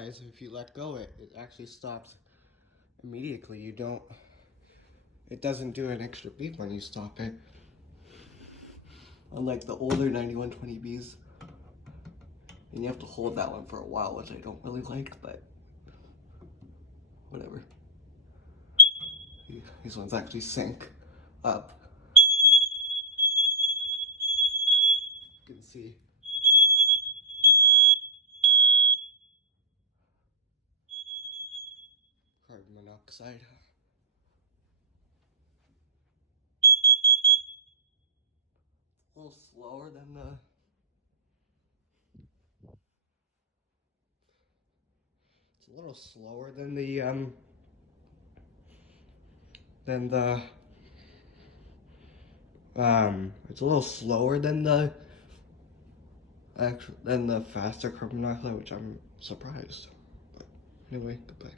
realize if you let go, it actually stops immediately. It doesn't do an extra beep when you stop it. Unlike the older 9120Bs. And you have to hold that one for a while, which I don't really like, but whatever. These ones actually sync up. You can see. Carbon monoxide. A little slower than the it's a little slower than the it's a little slower than the faster carbon monoxide, which I'm surprised. But anyway, goodbye.